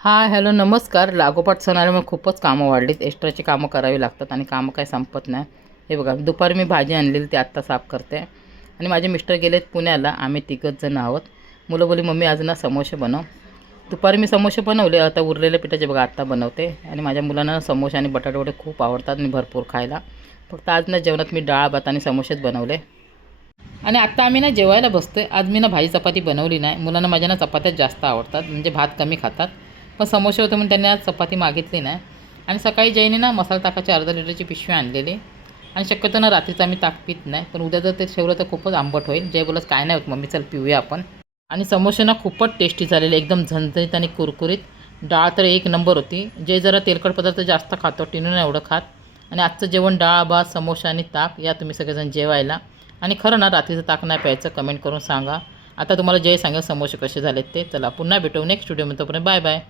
Hi hello नमस्कार. लागोपाठ सण आल्यामुळे खूपच कामं वाढलीत. एक्स्ट्राची कामं करावी लागतात आणि कामं काही संपत नाही. हे बघा, दुपारी मी भाजी आणलेली ती आत्ता साफ करते आणि माझे मिस्टर गेलेत पुण्याला. आम्ही तिघंच जण आहोत. मुलं बोलली मम्मी आज ना समोसे बनव. दुपारी मी समोसे बनवले. आता उरलेल्या पिठाचे बघा आत्ता बनवते. आणि माझ्या मुलांना समोसे आणि बटाटे वडे खूप आवडतात आणि भरपूर खायला. फक्त आज ना जेवणात मी डाळ भात आणि समोसेच बनवले. आणि आत्ता आम्ही ना जेवायला बसतोय. आज मी ना भाजी चपाती बनवली नाही. मुलांना माझ्या ना चपात्याच जास्त आवडतात, म्हणजे भात कमी खातात. पण समोसे होते म्हणून त्यांनी आज चपाती मागितली नाही. आणि सकाळी जयने ना मसाला ताकाची अर्धा लिटरची पिशवी आणलेली. आणि शक्यतो ना रात्रीचं आम्ही ताक पित नाही, पण उद्या जर ते ठेवलं तर खूपच आंबट होईल. जय बोलत काय नाही होत मम्मी, चल पिऊया आपण. आणि समोसे ना खूपच टेस्टी झालेले, एकदम झणझणीत आणि कुरकुरीत. डाळ तर एक नंबर होती. जे जरा तेलकट पदार्थ जास्त खातो, टिनून एवढं खात. आणि आजचं जेवण डाळ भात समोसा आणि ताक. या तुम्ही सगळेजण जेवायला. आणि खरं ना रात्रीचं ताक नाही प्यायचं, कमेंट करून सांगा. आता तुम्हाला जय सांगेल समोसे कसे झालेत ते. चला पुन्हा भेटू नेक्स्ट व्हिडिओमध्ये. तोपर्यंत बाय बाय.